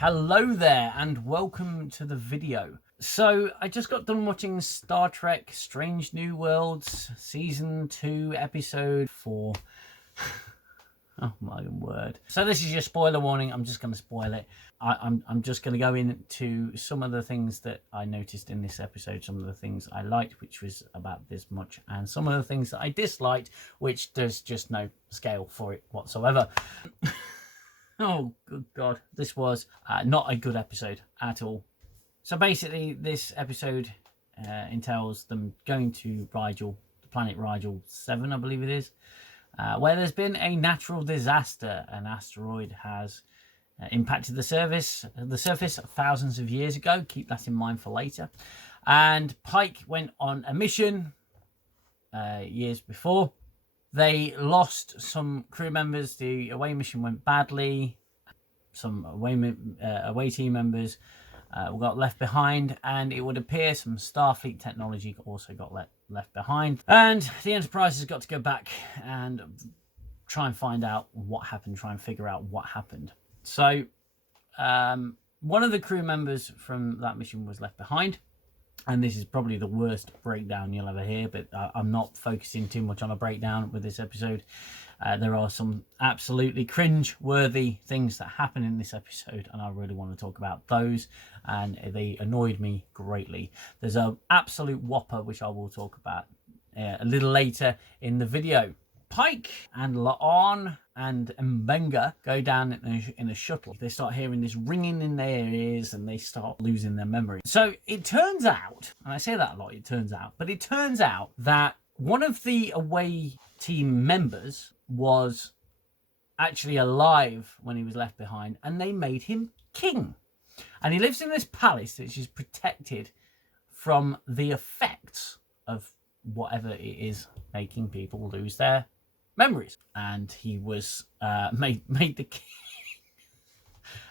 Hello there and welcome to the video. So I just got done watching Star Trek Strange New Worlds Season 2 Episode 4. Oh my word. So this is your spoiler warning. I'm just going to spoil it. I'm just going to go into some of the things that I noticed in this episode, some of the things I liked, which was about this much, and some of the things that I disliked, which there's just no scale for it whatsoever. Oh, good God. This was not a good episode at all. So basically, this episode entails them going to Rigel, the planet Rigel 7, I believe it is, where there's been a natural disaster. An asteroid has impacted the surface thousands of years ago. Keep that in mind for later. And Pike went on a mission years before. They lost some crew members. The away mission went badly. Some away team members got left behind, and it would appear some Starfleet technology also got left behind. And the Enterprise has got to go back and try and find out what happened, try and figure out what happened. So one of the crew members from that mission was left behind. And this is probably the worst breakdown you'll ever hear, but I'm not focusing too much on a breakdown with this episode. There are some absolutely cringe-worthy things that happen in this episode, and I really want to talk about those, and they annoyed me greatly. There's an absolute whopper, which I will talk about a little later in the video. Pike and La'an and Mbenga go down in a shuttle. They start hearing this ringing in their ears and they start losing their memory. So it turns out, and I say that a lot, it turns out that one of the away team members was actually alive when he was left behind, and they made him king. And he lives in this palace which is protected from the effects of whatever it is making people lose their memories. And he was made the king.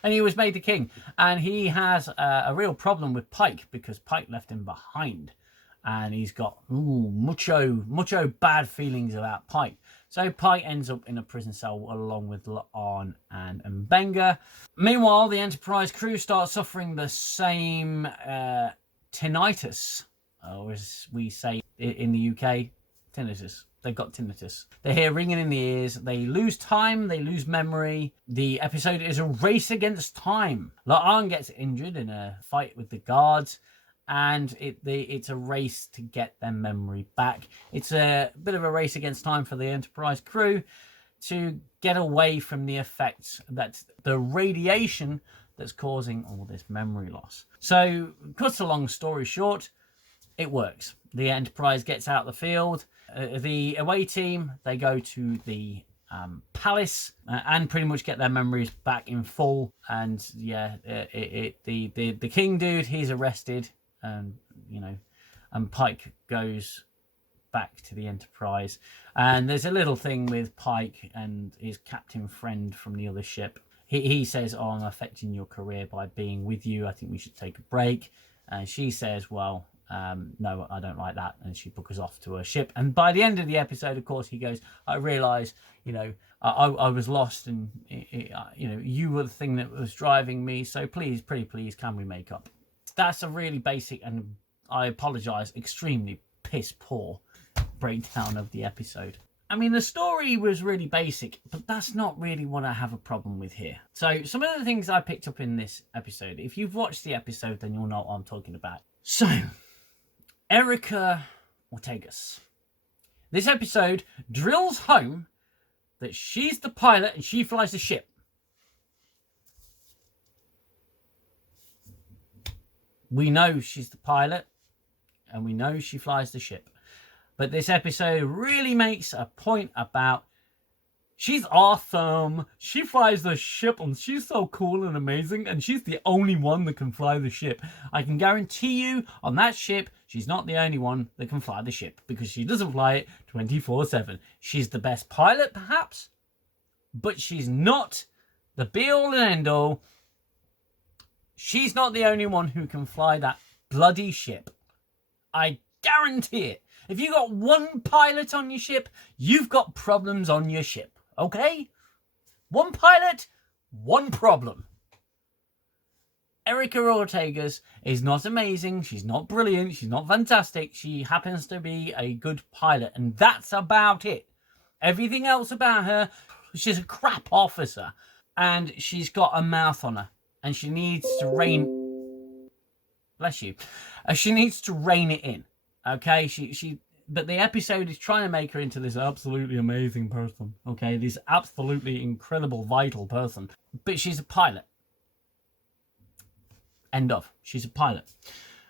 And he was made the king. And he has a real problem with Pike, because Pike left him behind. And he's got mucho bad feelings about Pike. So Pike ends up in a prison cell along with La'an and Mbenga. Meanwhile, the Enterprise crew starts suffering the same tinnitus, or as we say in the UK, tinnitus. They've got tinnitus. They hear ringing in the ears. They lose time. They lose memory. The episode is a race against time. La'an gets injured in a fight with the guards, and it's a race to get their memory back. It's a bit of a race against time for the Enterprise crew to get away from the effects, that the radiation that's causing all this memory loss. So, cut a long story short, it works. The Enterprise gets out the field. The away team, they go to the palace and pretty much get their memories back in full. And yeah, the king dude, he's arrested, and and Pike goes back to the Enterprise. And there's a little thing with Pike and his captain friend from the other ship. He says, "Oh, I'm affecting your career by being with you. I think we should take a break." And she says, "Well, no, I don't like that," and she buckles off to her ship. And by the end of the episode, of course, he goes, "I realise, I was lost, and you were the thing that was driving me. So please, pretty please, can we make up?" That's a really basic, and I apologise, extremely piss poor breakdown of the episode. I mean, the story was really basic, but that's not really what I have a problem with here. So some of the things I picked up in this episode, if you've watched the episode, then you'll know what I'm talking about. So, Erica Ortegas. This episode drills home that she's the pilot and she flies the ship. We know she's the pilot and we know she flies the ship. But this episode really makes a point about she's awesome, she flies the ship, and she's so cool and amazing, and she's the only one that can fly the ship. I can guarantee you, on that ship, she's not the only one that can fly the ship, because she doesn't fly it 24/7. She's the best pilot, perhaps, but she's not the be-all and end-all. She's not the only one who can fly that bloody ship. I guarantee it. If you got one pilot on your ship, you've got problems on your ship, okay? One pilot, one problem. Erica Ortegas is not amazing, she's not brilliant, she's not fantastic, she happens to be a good pilot, and that's about it. Everything else about her, she's a crap officer, and she's got a mouth on her, and she needs to rein... Bless you. She needs to rein it in, okay? But the episode is trying to make her into this absolutely amazing person, okay? This absolutely incredible, vital person. But she's a pilot. End of. She's a pilot.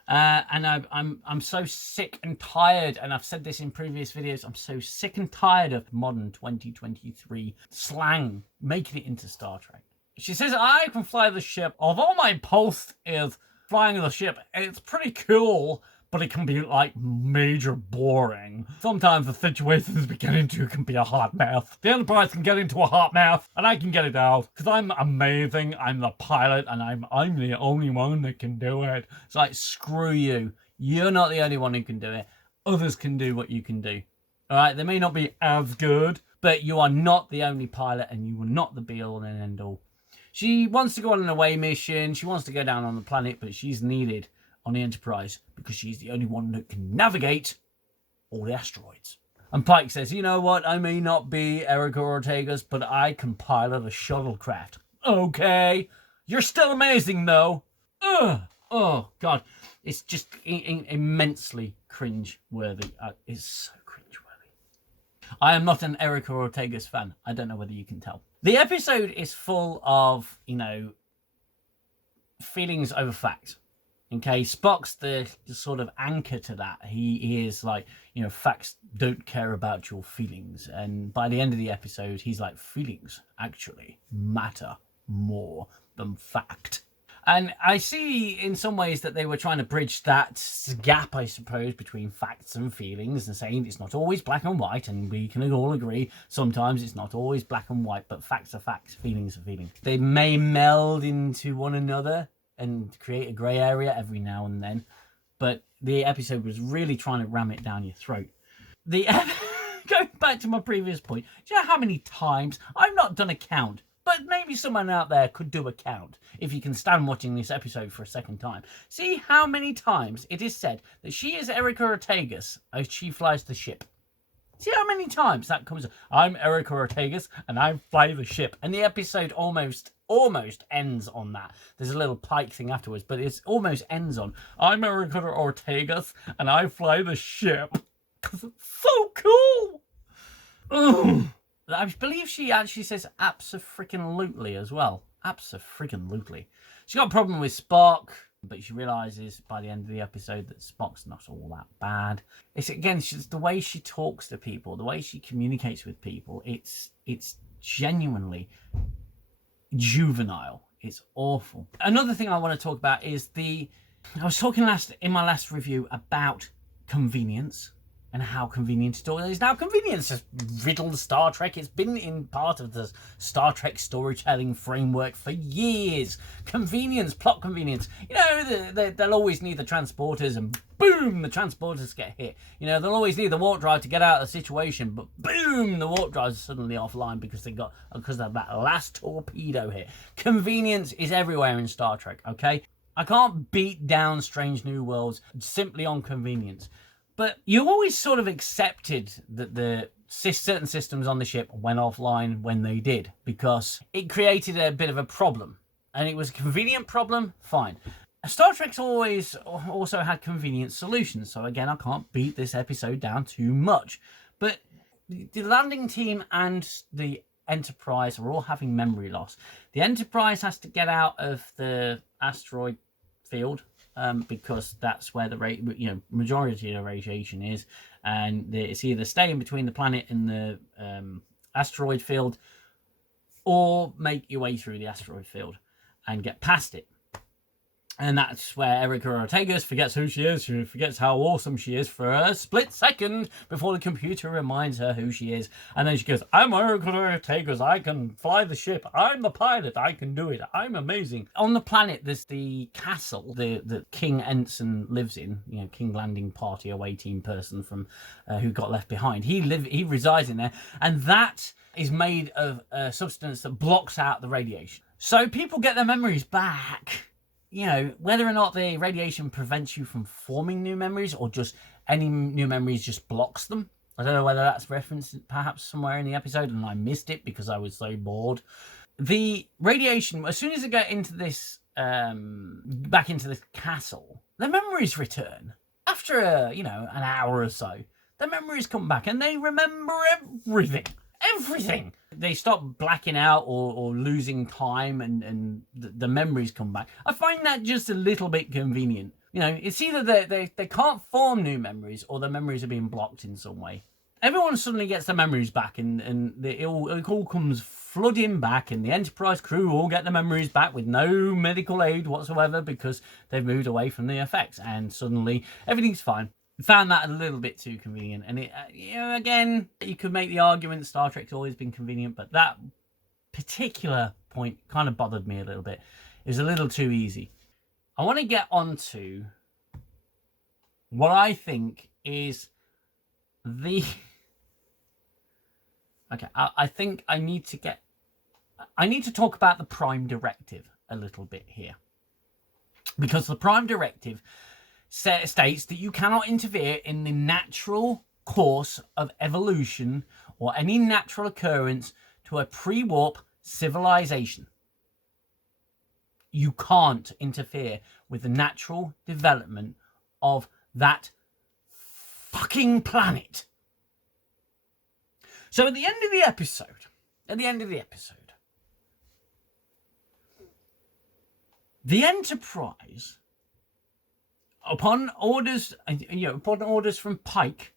And I'm so sick and tired, and I've said this in previous videos, I'm so sick and tired of modern 2023 slang making it into Star Trek. She says, I can fly the ship. Although my post is flying the ship, it's pretty cool, but it can be, like, major boring. Sometimes the situations we get into can be a hot mess. The Enterprise can get into a hot mess, and I can get it out. Because I'm amazing, I'm the pilot, and I'm the only one that can do it. It's like, screw you. You're not the only one who can do it. Others can do what you can do. Alright, they may not be as good, but you are not the only pilot, and you are not the be-all and end-all. She wants to go on an away mission, she wants to go down on the planet, but she's needed on the Enterprise because she's the only one that can navigate all the asteroids. And Pike says, you know what, I may not be Erica Ortegas, but I can pilot a shuttlecraft. Okay, you're still amazing though. Ugh. Oh god, it's just immensely cringe-worthy. It's so cringe-worthy. I am not an Erica Ortegas fan. I don't know whether you can tell. The episode is full of, you know, feelings over facts. Okay, Spock's the sort of anchor to that. He is like, you know, facts don't care about your feelings. And by the end of the episode, he's like, feelings actually matter more than fact. And I see in some ways that they were trying to bridge that gap, I suppose, between facts and feelings, and saying it's not always black and white, and we can all agree sometimes it's not always black and white, but facts are facts, feelings are feelings. They may meld into one another and create a grey area every now and then, but the episode was really trying to ram it down your throat. Going back to my previous point, do you know how many times, I've not done a count, but maybe someone out there could do a count if you can stand watching this episode for a second time. See how many times it is said that she is Erica Ortegas as she flies the ship. See how many times that comes up. I'm Erica Ortegas and I fly the ship. And the episode almost ends on that. There's a little Pike thing afterwards, but it almost ends on, I'm Erica Ortegas and I fly the ship. Because it's so cool. Ugh. I believe she actually says abso-freaking-lutely as well. Abso-freaking-lutely. She's got a problem with Spock, but she realises by the end of the episode that Spock's not all that bad. It's, again, the way she talks to people, the way she communicates with people, it's genuinely juvenile. It's awful. Another thing I want to talk about is I was talking in my last review about convenience. And how convenient it all is. Now, convenience has riddled Star Trek. It's been in part of the Star Trek storytelling framework for years. Convenience, plot convenience. You know, they'll always need the transporters and boom, the transporters get hit. You know, they'll always need the warp drive to get out of the situation, but boom, the warp drive is suddenly offline because of that last torpedo hit. Convenience is everywhere in Star Trek, okay? I can't beat down Strange New Worlds simply on convenience. But you always sort of accepted that the certain systems on the ship went offline when they did, because it created a bit of a problem. And it was a convenient problem, fine. Star Trek's always also had convenient solutions, so again, I can't beat this episode down too much. But the landing team and the Enterprise are all having memory loss. The Enterprise has to get out of the asteroid field, because that's where the majority of the radiation is, and it's either staying between the planet and the asteroid field, or make your way through the asteroid field and get past it. And that's where Erica Ortegas forgets who she is. She forgets how awesome she is for a split second before the computer reminds her who she is. And then she goes, I'm Erica Ortegas. I can fly the ship. I'm the pilot. I can do it. I'm amazing. On the planet, there's the castle that King Ensign lives in. You know, King Landing Party away team person from who got left behind. He resides in there. And that is made of a substance that blocks out the radiation. So people get their memories back. you know, whether or not the radiation prevents you from forming new memories or just any new memories just blocks them. I don't know whether that's referenced perhaps somewhere in the episode and I missed it because I was so bored. The radiation, as soon as they get into this, back into this castle, their memories return. After, an hour or so, their memories come back and they remember everything. Everything. They stop blacking out or losing time and the memories come back. I find that just a little bit convenient. You know, it's either they can't form new memories or their memories are being blocked in some way. Everyone suddenly gets their memories back and it all comes flooding back, and the Enterprise crew all get their memories back with no medical aid whatsoever because they've moved away from the effects, and suddenly everything's fine. Found that a little bit too convenient, and it, again, you could make the argument Star Trek's always been convenient, but that particular point kind of bothered me a little bit. It was a little too easy. I want to get on to what I think is the... Okay, I think I need to talk about the Prime Directive a little bit here. Because the Prime Directive states that you cannot interfere in the natural course of evolution or any natural occurrence to a pre-warp civilization. You can't interfere with the natural development of that fucking planet. So at the end of the episode, the Enterprise, upon orders from Pike,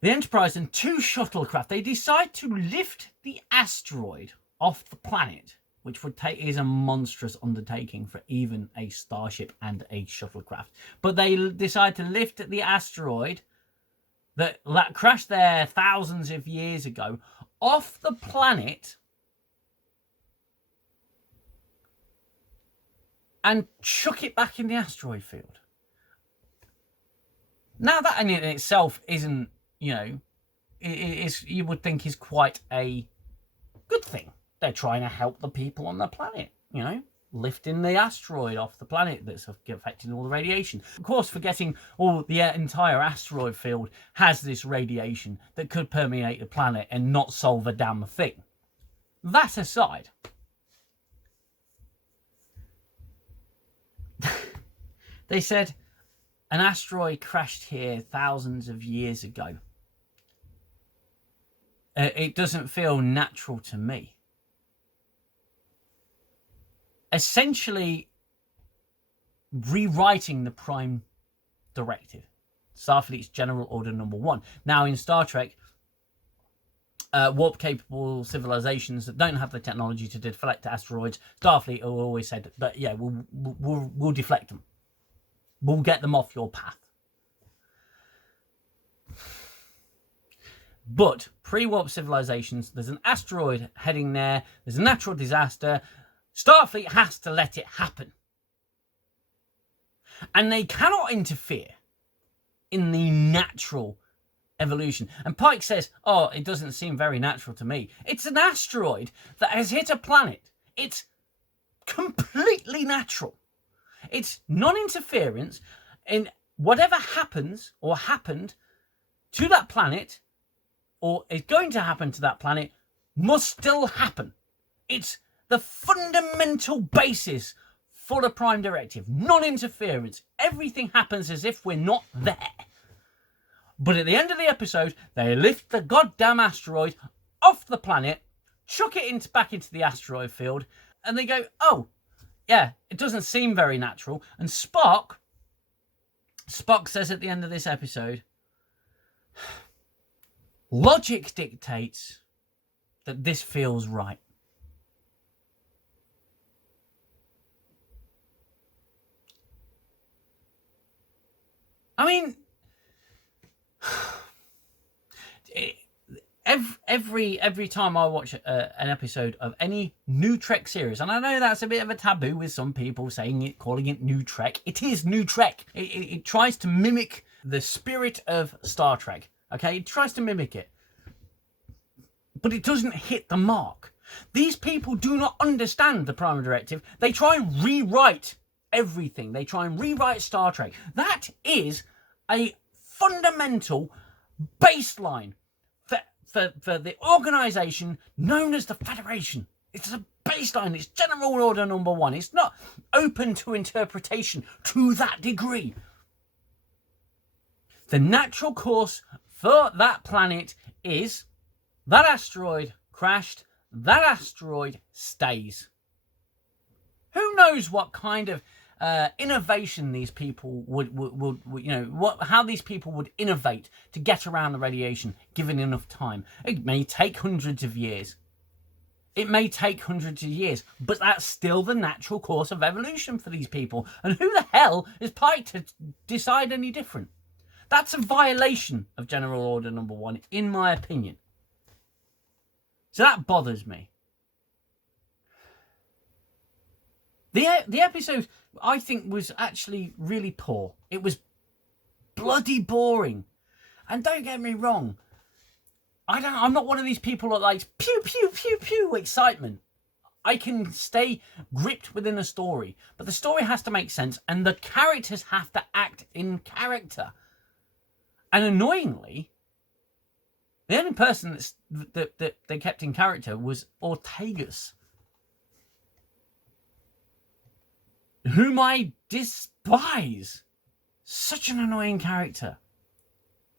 the Enterprise and 2 shuttlecraft, they decide to lift the asteroid off the planet, which is a monstrous undertaking for even a starship and a shuttlecraft. But they decide to lift the asteroid that crashed there thousands of years ago off the planet and chuck it back in the asteroid field. Now that in itself isn't, you would think is quite a good thing. They're trying to help the people on the planet, lifting the asteroid off the planet that's affecting all the radiation. Of course, forgetting the entire asteroid field has this radiation that could permeate the planet and not solve a damn thing. That aside, they said an asteroid crashed here thousands of years ago. It doesn't feel natural to me. Essentially rewriting the Prime Directive, Starfleet's General Order Number 1. Now in Star Trek, warp-capable civilizations that don't have the technology to deflect asteroids, Starfleet have always said, but yeah, we'll deflect them. We'll get them off your path. But pre-warp civilizations, there's an asteroid heading there, there's a natural disaster, Starfleet has to let it happen. And they cannot interfere in the natural evolution. And Pike says, it doesn't seem very natural to me. It's an asteroid that has hit a planet. It's completely natural. It's non-interference in whatever happens or happened to that planet or is going to happen to that planet must still happen. It's the fundamental basis for the Prime Directive. Non-interference. Everything happens as if we're not there. But at the end of the episode, they lift the goddamn asteroid off the planet, chuck it back into the asteroid field, and they go, yeah, it doesn't seem very natural. And Spock says at the end of this episode, logic dictates that this feels right. I mean, every time I watch an episode of any new Trek series, and I know that's a bit of a taboo with some people calling it new Trek. It is new Trek. It tries to mimic the spirit of Star Trek. Okay, it tries to mimic it, but it doesn't hit the mark. These people do not understand the Prime Directive. They try and rewrite everything. They try and rewrite Star Trek. That is a fundamental baseline for the organisation known as the Federation. It's a baseline. It's General Order number 1. It's not open to interpretation to that degree. The natural course for that planet is that asteroid crashed, that asteroid stays. Who knows what kind of innovation these people would how these people would innovate to get around the radiation given enough time. It may take hundreds of years. It may take hundreds of years, but that's still the natural course of evolution for these people. And who the hell is Pike to decide any different? That's a violation of General Order number 1, in my opinion. So that bothers me. The episode, I think, was actually really poor. It was bloody boring. And don't get me wrong, I'm not one of these people that likes pew, pew, pew, pew excitement. I can stay gripped within a story, but the story has to make sense and the characters have to act in character. And annoyingly, the only person that they kept in character was Ortegas, whom I despise. Such an annoying character.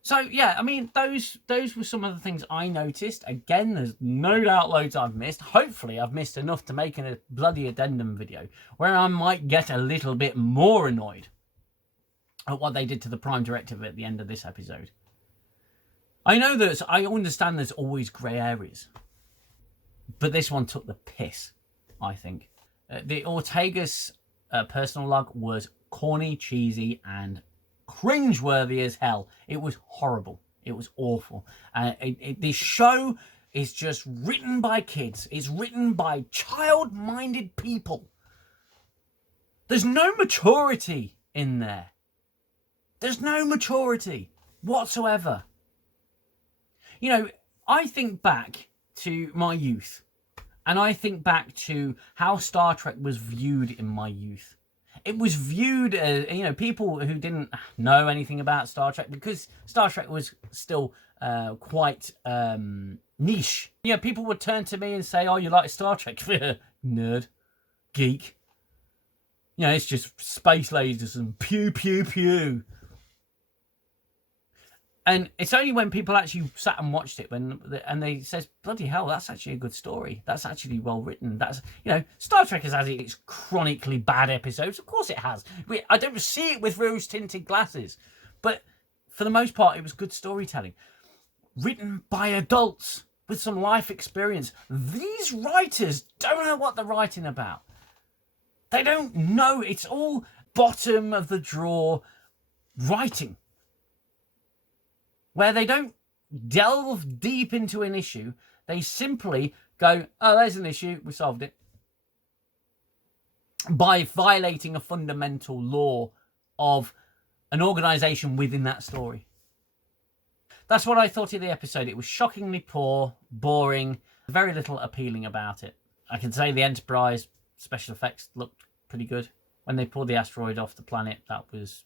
So yeah, I mean, those were some of the things I noticed. Again, there's no doubt loads I've missed. Hopefully I've missed enough to make a bloody addendum video where I might get a little bit more annoyed at what they did to the Prime Directive at the end of this episode. I understand there's always grey areas, but this one took the piss, I think. The Ortegas personal log was corny, cheesy, and cringeworthy as hell. It was horrible. It was awful. This show is just written by kids. It's written by child-minded people. There's no maturity in there. There's no maturity whatsoever. You know, I think back to my youth, and I think back to how Star Trek was viewed in my youth. It was viewed as, people who didn't know anything about Star Trek, because Star Trek was still quite niche. People would turn to me and say, "Oh, you like Star Trek?" Nerd. Geek. It's just space lasers and pew, pew, pew. And it's only when people actually sat and watched it and they says, "Bloody hell, that's actually a good story. That's actually well written. That's Star Trek has had its chronically bad episodes. Of course it has. I don't see it with rose-tinted glasses, but for the most part, it was good storytelling, written by adults with some life experience. These writers don't know what they're writing about. They don't know. It's all bottom of the drawer writing, where they don't delve deep into an issue. They simply go, "Oh, there's an issue, we solved it," by violating a fundamental law of an organisation within that story. That's what I thought of the episode. It was shockingly poor, boring, very little appealing about it. I can say the Enterprise special effects looked pretty good. When they pulled the asteroid off the planet, that was,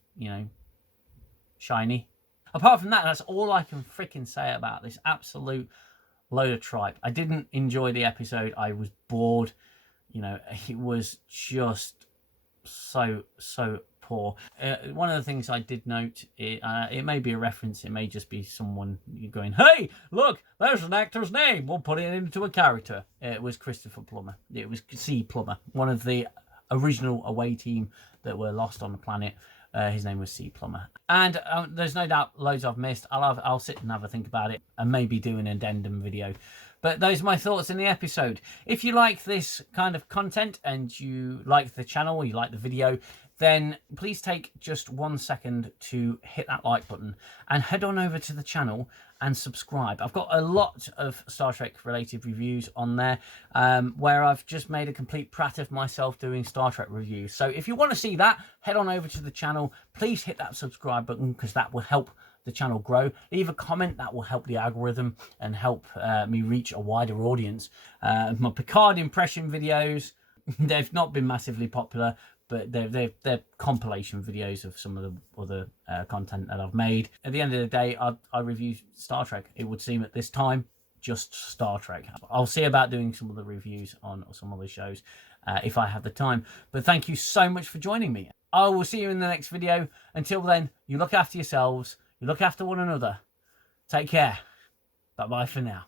shiny. Apart from that, that's all I can freaking say about this absolute load of tripe. I didn't enjoy the episode. I was bored. It was just so poor. One of the things I did note, it may be a reference. It may just be someone going, "Hey, look, there's an actor's name. We'll put it into a character." It was Christopher Plummer. It was C. Plummer, one of the original away team that were lost on the planet. His name was C. Plummer. And there's no doubt loads I've missed. I'll sit and have a think about it and maybe do an addendum video. But those are my thoughts in the episode. If you like this kind of content and you like the channel, you like the video, then please take just 1 second to hit that like button and head on over to the channel and subscribe. I've got a lot of Star Trek related reviews on there, where I've just made a complete prat of myself doing Star Trek reviews. So if you want to see that, head on over to the channel. Please hit that subscribe button, because that will help the channel grow. Leave a comment, that will help the algorithm and help me reach a wider audience. My Picard impression videos, they've not been massively popular, but they're compilation videos of some of the other content that I've made. At the end of the day, I review Star Trek. It would seem at this time, just Star Trek. I'll see about doing some of the reviews on some other shows if I have the time. But thank you so much for joining me. I will see you in the next video. Until then, you look after yourselves, you look after one another. Take care. Bye-bye for now.